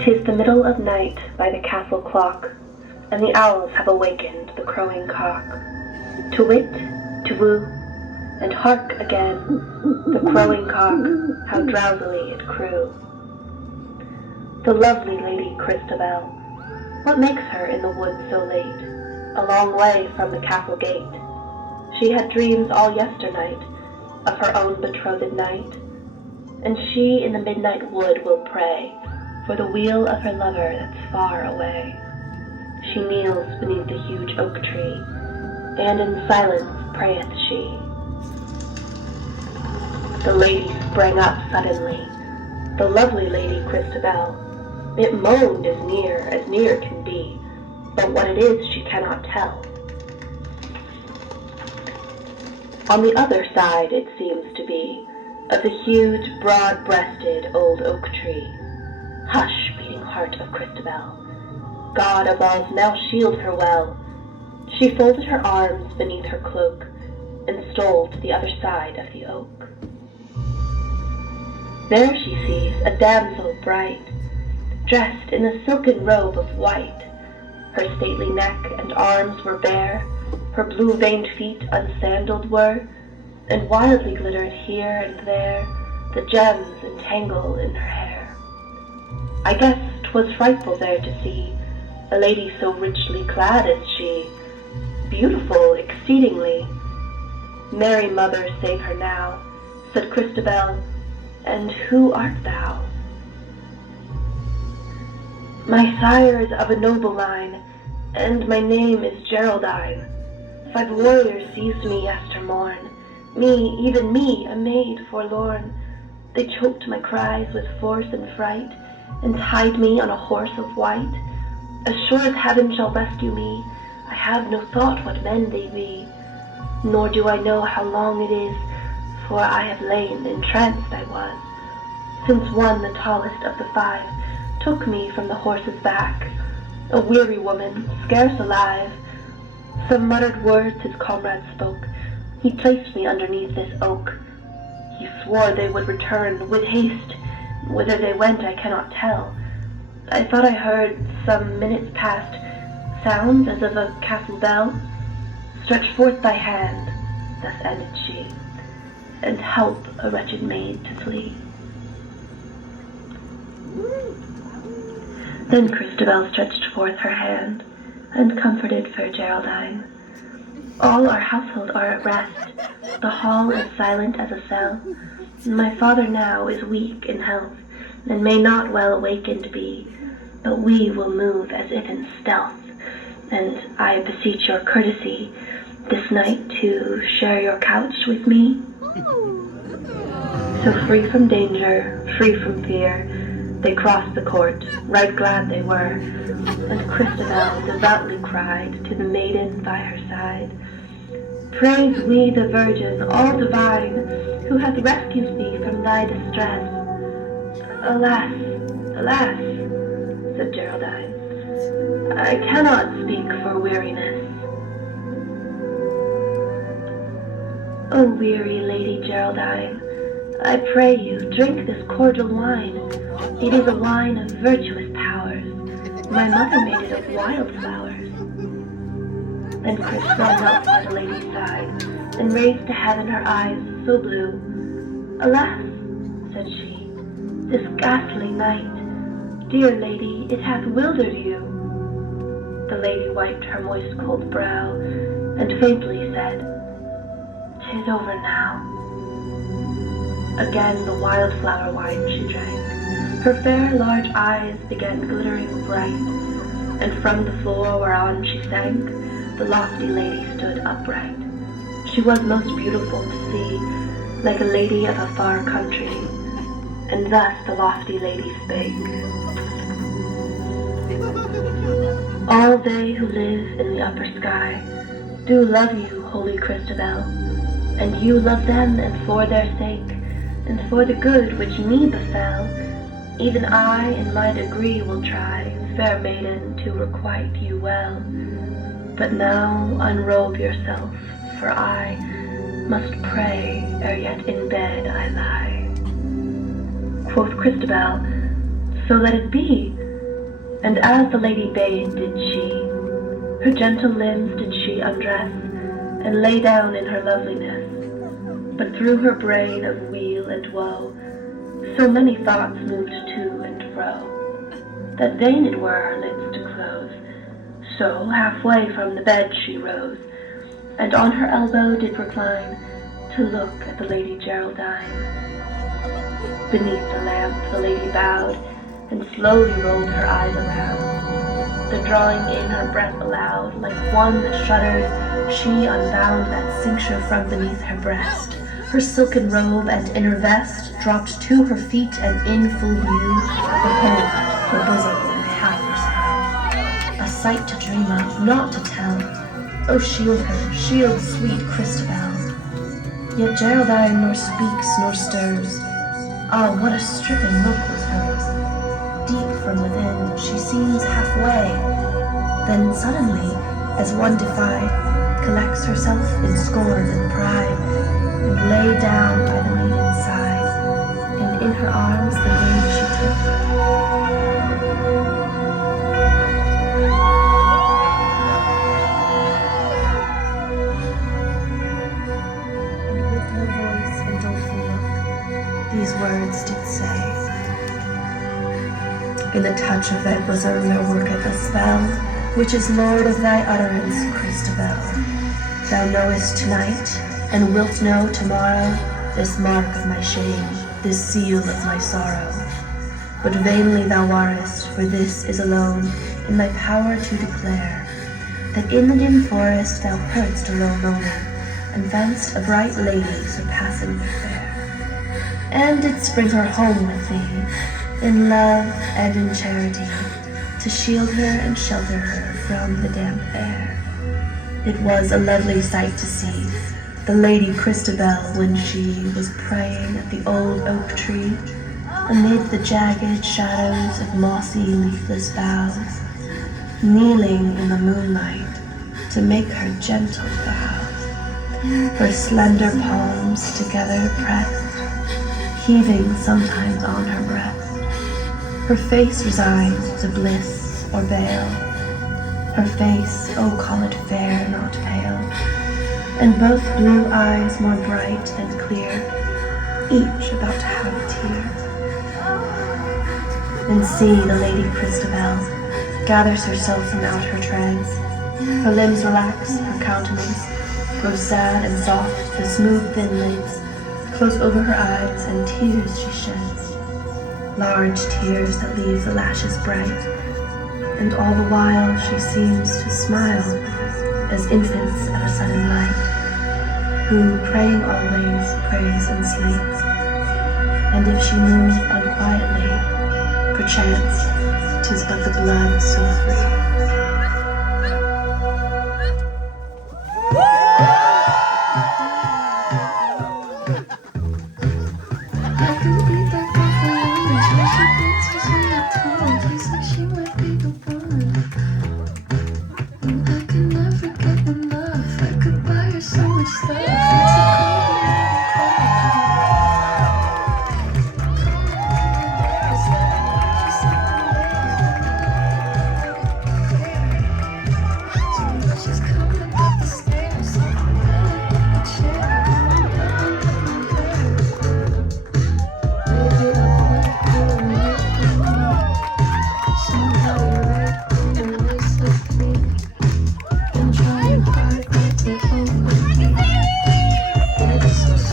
'Tis the middle of night by the castle clock, and the owls have awakened the crowing cock. To wit, to woo, and hark again, the crowing cock, how drowsily it crew. The lovely Lady Christabel, what makes her in the wood so late, a long way from the castle gate? She had dreams all yesternight of her own betrothed knight, and she in the midnight wood will pray for the weal of her lover that's far away. She kneels beneath the huge oak tree, and in silence prayeth she. The lady sprang up suddenly, the lovely Lady Christabel. It moaned as near can be, but what it is she cannot tell. On the other side it seems to be, of the huge, broad-breasted old oak tree. Hush, beating heart of Christabel. God above, now shield her well. She folded her arms beneath her cloak, and stole to the other side of the oak. There she sees a damsel bright, dressed in a silken robe of white. Her stately neck and arms were bare, her blue-veined feet unsandaled were, and wildly glittered here and there the gems entangled in her hair. I guess 'twas frightful there to see a lady so richly clad as she, beautiful exceedingly. Mary Mother, save her now, said Christabel, and who art thou? My sire is of a noble line, and my name is Geraldine. 5 warriors seized me yestermorn, me, even me, a maid forlorn. They choked my cries with force and fright, and tied me on a horse of white. As sure as heaven shall rescue me, I have no thought what men they be, nor do I know how long it is, for I have lain entranced I was, since one, the tallest of the 5, took me from the horse's back, a weary woman, scarce alive. Some muttered words his comrade spoke, he placed me underneath this oak. He swore they would return with haste, whither they went I cannot tell. I thought I heard, some minutes past, sounds as of a castle bell. Stretch forth thy hand, thus ended she, and help a wretched maid to flee. Then Christabel stretched forth her hand, and comforted fair Geraldine. All our household are at rest, the hall is silent as a cell. My father now is weak in health, and may not well awakened be, but we will move as if in stealth, and I beseech your courtesy this night to share your couch with me. So free from danger, free from fear, they crossed the court, right glad they were, and Christabel devoutly cried to the maiden by her side, Praise we the Virgin, all divine, who hath rescued thee from thy distress. Alas, alas, said Geraldine, I cannot speak for weariness. O weary Lady Geraldine, I pray you, drink this cordial wine. It is a wine of virtuous powers. My mother made it of wildflowers. Then Christabel knelt by the lady's side, and raised to heaven her eyes so blue. Alas, said she, this ghastly night, dear lady, it hath wildered you. The lady wiped her moist cold brow, and faintly said, 'Tis over now. Again the wildflower wine she drank. Her fair large eyes began glittering bright, and from the floor whereon she sank, the lofty lady stood upright. She was most beautiful to see, like a lady of a far country, and thus the lofty lady spake. All they who live in the upper sky do love you, holy Christabel, and you love them, and for their sake, and for the good which me befell, even I in my degree will try, fair maiden, to requite you well. But now unrobe yourself, for I must pray ere yet in bed I lie. Quoth Christabel, so let it be, And as the lady bade did she, her gentle limbs did she undress, and lay down in her loveliness. But through her brain of weal and woe, so many thoughts moved to and fro, that vain it were her lids to close. So halfway from the bed she rose, and on her elbow did recline, to look at the Lady Geraldine. Beneath the lamp the lady bowed, and slowly rolled her eyes around. The drawing in her breath aloud, like one that shuddered, she unbound that cincture from beneath her breast. Her silken robe and inner vest dropped to her feet, and in full view, behold, her bosom and half her side. A sight to dream of, not to tell. Oh, shield her, shield sweet Christabel. Yet Geraldine nor speaks nor stirs. Ah, what a stricken look was hers. Deep from within, she seems halfway. Then suddenly, as one defied, collects herself in scorn and pride, and lay down by the maiden's side, and in her arms the babe she took. And with her voice and doleful look, these words did say, in the touch of thy bosom there worketh a spell, which is lord of thy utterance, Christabel. Thou knowest tonight, and wilt know tomorrow, this mark of my shame, this seal of my sorrow. But vainly thou warrest, for this is alone in my power to declare, that in the dim forest thou heardst a low moaning, and foundst a bright lady surpassingly fair, and didst bring her home with thee, in love and in charity, to shield her and shelter her from the damp air. It was a lovely sight to see the Lady Christabel when she was praying at the old oak tree, amid the jagged shadows of mossy leafless boughs, kneeling in the moonlight to make her gentle vows, her slender palms together pressed, heaving sometimes on her breast, her face resigned to bliss or bale, her face, oh call it fair, not pale, and both blue eyes more bright than clear, each about to have a tear. Then see the Lady Christabel gathers herself from out her trance, her limbs relax, her countenance grows sad and soft, the smooth thin lids close over her eyes, and tears she sheds, large tears that leave the lashes bright, and all the while she seems to smile as infants at a sudden light, who, praying always, prays and sleeps, and if she move unquietly, perchance 'tis but the blood so free. So much stuff.